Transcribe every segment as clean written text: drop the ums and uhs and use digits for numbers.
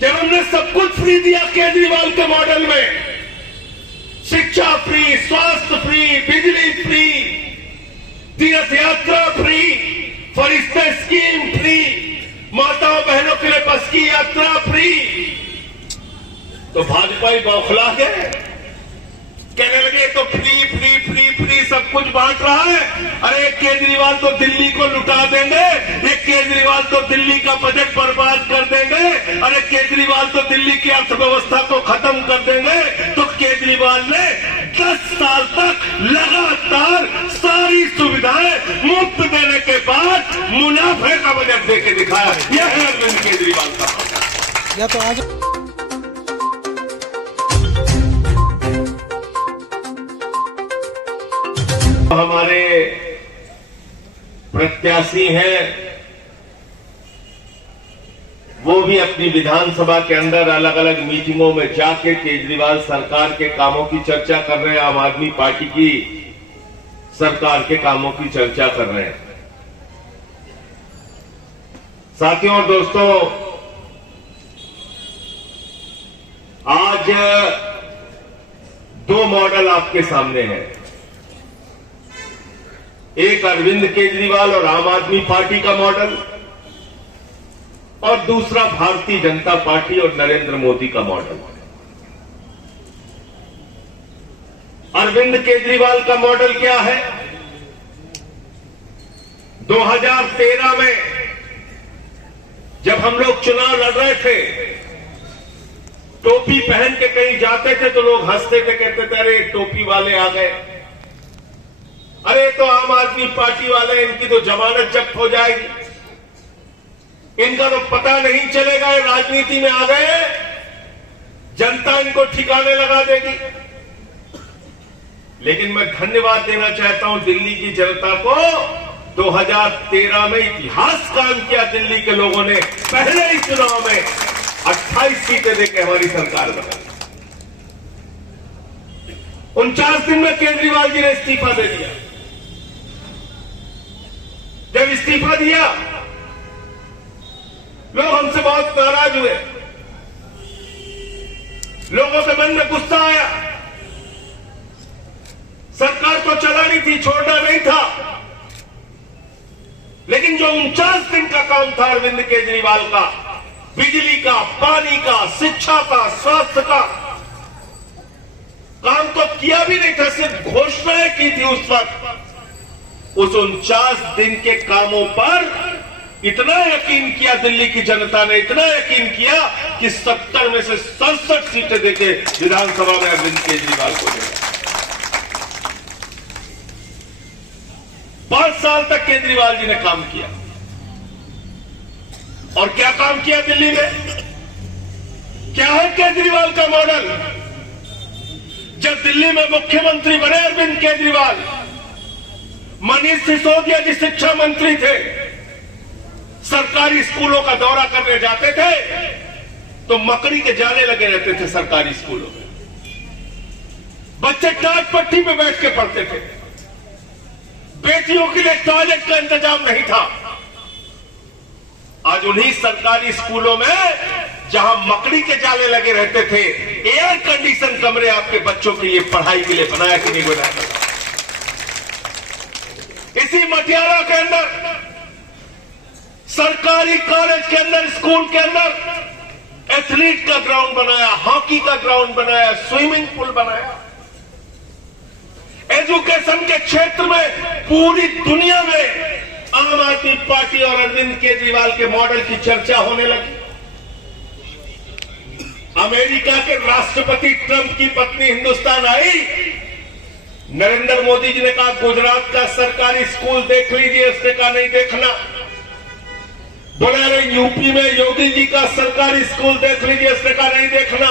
जब हमने सब कुछ फ्री दिया केजरीवाल के मॉडल में, शिक्षा फ्री, स्वास्थ्य फ्री, बिजली फ्री, तीर्थ यात्रा फ्री, फरिश्ते स्कीम फ्री, माताओं बहनों के लिए बस की यात्रा फ्री, तो भाजपा ही बौखला गए, कहने लगे तो फ्री फ्री फ्री फ्री सब कुछ बांट रहा है। अरे केजरीवाल तो दिल्ली को लुटा देंगे, ये केजरीवाल तो दिल्ली का बजट बर्बाद कर देंगे, अरे केजरीवाल तो दिल्ली की अर्थव्यवस्था को खत्म कर देंगे। तो केजरीवाल ने 10 साल तक लगातार सारी सुविधाएं मुफ्त देने के बाद मुनाफे का बजट देके दिखाया। यह है अरविंद केजरीवाल का। या तो आज हमारे प्रत्याशी हैं, वो भी अपनी विधानसभा के अंदर अलग अलग मीटिंगों में जाके केजरीवाल सरकार के कामों की चर्चा कर रहे हैं, आम आदमी पार्टी की सरकार के कामों की चर्चा कर रहे हैं। साथियों और दोस्तों, आज 2 मॉडल आपके सामने हैं, एक अरविंद केजरीवाल और आम आदमी पार्टी का मॉडल, और दूसरा भारतीय जनता पार्टी और नरेंद्र मोदी का मॉडल। अरविंद केजरीवाल का मॉडल क्या है? 2013 में जब हम लोग चुनाव लड़ रहे थे, टोपी पहन के कहीं जाते थे तो लोग हंसते थे, कहते थे अरे टोपी वाले आ गए, अरे तो आम आदमी पार्टी वाले, इनकी तो जमानत जब्त हो जाएगी, इनका तो पता नहीं चलेगा, ये राजनीति में आ गए, जनता इनको ठिकाने लगा देगी। लेकिन मैं धन्यवाद देना चाहता हूं दिल्ली की जनता को। 2013 में इतिहास काम किया दिल्ली के लोगों ने, पहले ही चुनाव में 28 सीटें देकर हमारी सरकार बनाई। 49 दिन में केजरीवाल जी ने इस्तीफा दे दिया। जब इस्तीफा दिया, लोग हमसे बहुत नाराज हुए, लोगों के मन में गुस्सा आया, सरकार तो चलानी थी, छोड़ना नहीं था। लेकिन जो 49 दिन का काम था अरविंद केजरीवाल का, बिजली का, पानी का, शिक्षा का, स्वास्थ्य का, काम तो किया भी नहीं था, सिर्फ घोषणाएं की थी उस वक्त। उस 49 दिन के कामों पर इतना यकीन किया दिल्ली की जनता ने, इतना यकीन किया कि 70 में से 67 सीटें देके विधानसभा में अरविंद केजरीवाल को दिया। 5 साल तक केजरीवाल जी ने काम किया। और क्या काम किया दिल्ली में? क्या है केजरीवाल का मॉडल? जब दिल्ली में मुख्यमंत्री बने अरविंद केजरीवाल, मनीष सिसोदिया जी शिक्षा मंत्री थे, सरकारी स्कूलों का दौरा करने जाते थे तो मकड़ी के जाले लगे रहते थे सरकारी स्कूलों में, बच्चे टाट पट्टी पे बैठ के पढ़ते थे, बेटियों के लिए टॉयलेट का इंतजाम नहीं था। आज उन्हीं सरकारी स्कूलों में जहां मकड़ी के जाले लगे रहते थे, एयर कंडीशन कमरे आपके बच्चों के लिए पढ़ाई के लिए बनाया कि नहीं बनाया? इसी मटियाला के अंदर, सरकारी कॉलेज के अंदर, स्कूल के अंदर एथलीट का ग्राउंड बनाया, हॉकी का ग्राउंड बनाया, स्विमिंग पूल बनाया। एजुकेशन के क्षेत्र में पूरी दुनिया में आम आदमी पार्टी और अरविंद केजरीवाल के मॉडल की चर्चा होने लगी। अमेरिका के राष्ट्रपति ट्रंप की पत्नी हिंदुस्तान आई, नरेंद्र मोदी जी ने कहा गुजरात का सरकारी स्कूल देख लीजिए, उसने कहा नहीं देखना। बोला अरे यूपी में योगी जी का सरकारी स्कूल देख लीजिए, उसने कहा नहीं देखना।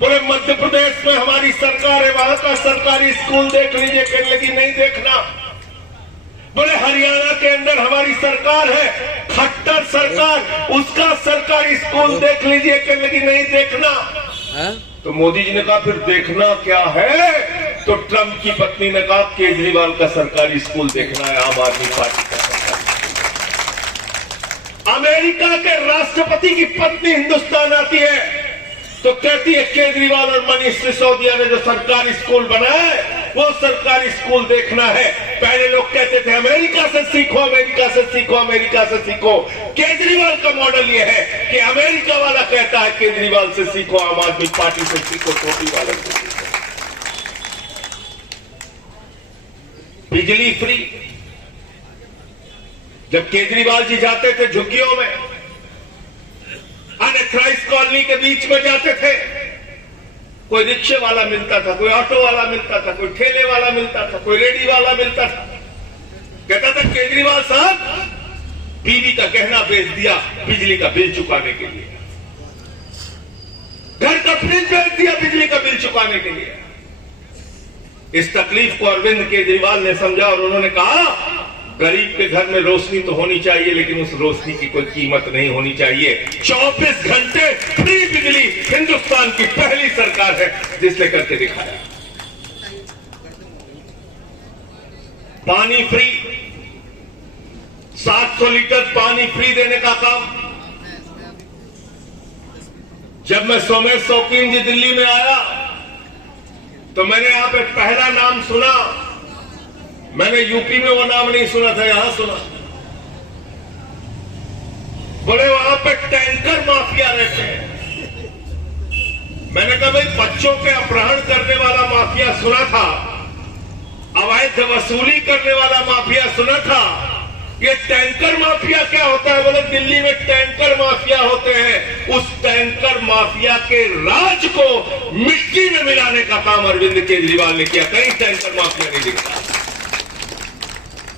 बोले मध्य प्रदेश में हमारी सरकार है, वहां का सरकारी स्कूल देख लीजिए, कहने लगी नहीं देखना। बोले हरियाणा के अंदर हमारी सरकार है, खट्टर सरकार, उसका सरकारी स्कूल देख लीजिए, कहने लगी नहीं देखना। तो मोदी जी ने कहा फिर देखना क्या है? तो ट्रंप की पत्नी ने कहा केजरीवाल का सरकारी स्कूल देखना है, आम आदमी पार्टी का सरकारी। अमेरिका के राष्ट्रपति की पत्नी हिंदुस्तान आती है तो कहती है केजरीवाल और मनीष सिसोदिया ने जो सरकारी स्कूल बनाया है वो सरकारी स्कूल देखना है। पहले लोग कहते थे अमेरिका से सीखो, अमेरिका से सीखो, अमेरिका से सीखो। केजरीवाल का मॉडल ये है कि अमेरिका वाला कहता है केजरीवाल से सीखो, आम आदमी पार्टी से सीखो, टोपी वाले से सीखो। बिजली फ्री, जब केजरीवाल जी जाते थे झुग्गियों में, अनथराइज्ड कॉलोनी के बीच में जाते थे, कोई रिक्शे वाला मिलता था, कोई ऑटो वाला मिलता था, कोई ठेले वाला मिलता था, कोई रेडी वाला मिलता था, कहता था केजरीवाल साहब बीवी का गहना बेच दिया बिजली का बिल चुकाने के लिए, घर का फ्रिज बेच दिया बिजली का बिल चुकाने के लिए। इस तकलीफ को अरविंद केजरीवाल ने समझा और उन्होंने कहा गरीब के घर में रोशनी तो होनी चाहिए लेकिन उस रोशनी की कोई कीमत नहीं होनी चाहिए। 24 घंटे फ्री बिजली हिंदुस्तान की पहली सरकार है जिसने करके दिखाया। पानी फ्री, 700 लीटर पानी फ्री देने का काम। जब मैं सोमेश शौकीन जी दिल्ली में आया तो मैंने यहां पे पहला नाम सुना, मैंने यूपी में वो नाम नहीं सुना था, यहां सुना। बोले वहां पे टैंकर माफिया रहते हैं। मैंने कहा भाई बच्चों के अपहरण करने वाला माफिया सुना था, अवैध वसूली करने वाला माफिया सुना था, ये टैंकर माफिया क्या होता है? बोले दिल्ली में टैंकर माफिया होते हैं। उस टैंकर माफिया के राज को मिट्टी में मिलाने का काम अरविंद केजरीवाल ने किया। कहीं टैंकर माफिया नहीं दिखता,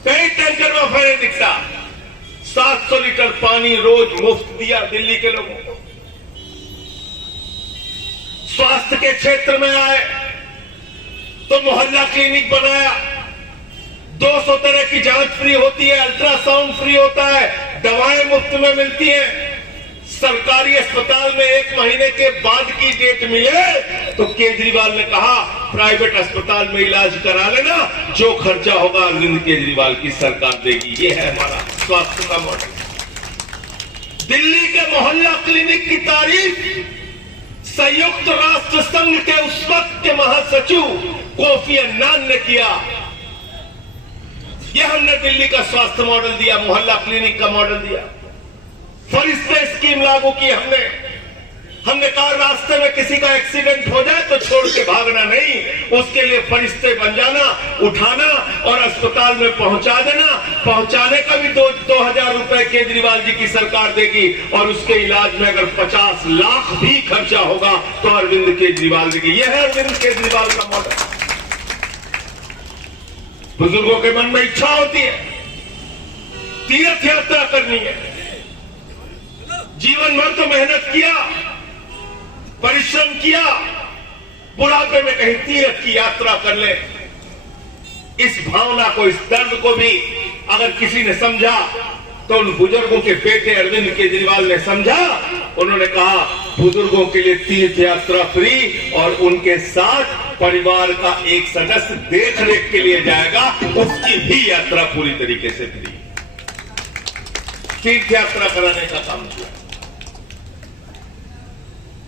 कहीं टैंकर माफिया नहीं दिखता। 700 लीटर पानी रोज मुफ्त दिया दिल्ली के लोगों को। स्वास्थ्य के क्षेत्र में आए तो मोहल्ला क्लिनिक बनाया, 200 तरह की जांच फ्री होती है, अल्ट्रासाउंड फ्री होता है, दवाएं मुफ्त में मिलती हैं। सरकारी अस्पताल में 1 महीने के बाद की डेट मिले तो केजरीवाल ने कहा प्राइवेट अस्पताल में इलाज करा लेना, जो खर्चा होगा अरविंद केजरीवाल की सरकार देगी। ये है हमारा स्वास्थ्य का मॉडल। दिल्ली के मोहल्ला क्लिनिक की तारीफ संयुक्त राष्ट्र संघ के उस वक्त के महासचिव कोफी अन्नान ने किया। यह हमने दिल्ली का स्वास्थ्य मॉडल दिया, मोहल्ला क्लिनिक का मॉडल दिया। फरिश्ते स्कीम लागू की हमने कहा रास्ते में किसी का एक्सीडेंट हो जाए तो छोड़ के भागना नहीं, उसके लिए फरिश्ते बन जाना, उठाना और अस्पताल में पहुंचा देना। पहुंचाने का भी 2000 रुपए केजरीवाल जी की सरकार देगी और उसके इलाज में अगर 50 लाख भी खर्चा होगा तो अरविंद केजरीवाल देगी। यह है अरविंद केजरीवाल का मॉडल। बुजुर्गों के मन में इच्छा होती है तीर्थ यात्रा करनी है, जीवन भर तो मेहनत किया, परिश्रम किया, बुढ़ापे में कहीं तीर्थ की यात्रा कर ले। इस भावना को, इस दर्द को भी अगर किसी ने समझा तो उन बुजुर्गों के बेटे अरविंद केजरीवाल ने समझा। उन्होंने कहा बुजुर्गों के लिए तीर्थ यात्रा फ्री और उनके साथ परिवार का एक सदस्य देख रेख के लिए जाएगा, उसकी भी यात्रा पूरी तरीके से फ्री। तीर्थ यात्रा कराने का काम किया।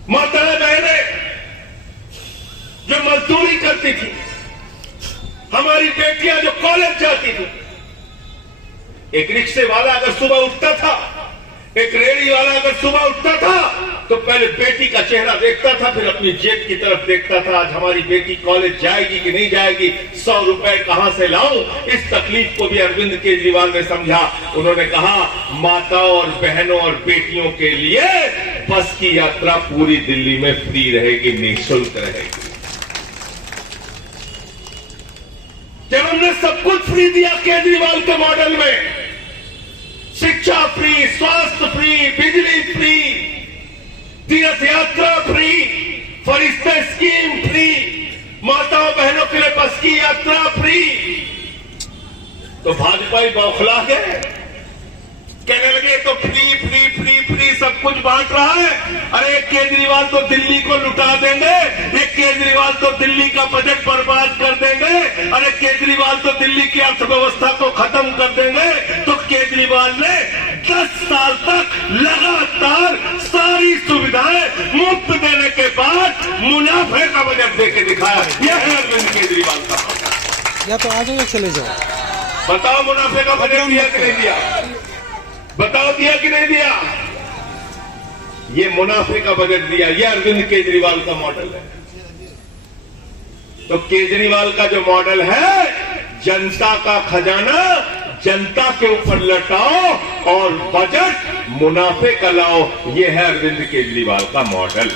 माताएं बहनें जो मजदूरी करती थी, हमारी बेटियां जो कॉलेज जाती थी, एक रिक्शे वाला अगर सुबह उठता था, एक रेहड़ी वाला अगर सुबह उठता था तो पहले बेटी का चेहरा देखता था, फिर अपनी जेब की तरफ देखता था। आज हमारी बेटी कॉलेज जाएगी कि नहीं जाएगी, 100 रुपए कहां से लाऊं? इस तकलीफ को भी अरविंद केजरीवाल ने समझा। उन्होंने कहा माताओं और बहनों और बेटियों के लिए बस की यात्रा पूरी दिल्ली में फ्री रहेगी, निःशुल्क रहेगी। जब हमने सब कुछ फ्री दिया केजरीवाल के मॉडल में, शिक्षा फ्री, स्वास्थ्य फ्री, बिजली फ्री, तीर्थ यात्रा फ्री, फरिश्ते स्कीम फ्री, माताओं बहनों के लिए बस की यात्रा फ्री, तो भाजपा बौखला गए, कहने लगे तो फ्री फ्री फ्री फ्री सब कुछ बांट रहा है। अरे केजरीवाल तो दिल्ली को लुटा देंगे, ये केजरीवाल तो दिल्ली का बजट बर्बाद कर देंगे, अरे केजरीवाल तो दिल्ली की अर्थव्यवस्था को खत्म कर देंगे। तो केजरीवाल ने 10 साल तक लगातार सारी सुविधाएं मुफ्त देने के बाद मुनाफे का बजट देके दिखाया। यह है अरविंद केजरीवाल का। या तो आ जाओ या चले जाओ। बताओ मुनाफे का बजट दिया कि नहीं दिया? बताओ दिया कि नहीं दिया? ये मुनाफे का बजट दिया। यह अरविंद केजरीवाल का मॉडल है। तो केजरीवाल का जो मॉडल है, जनता का खजाना जनता के ऊपर लटाओ और बजट मुनाफे का लाओ, यह है अरविंद केजरीवाल का मॉडल।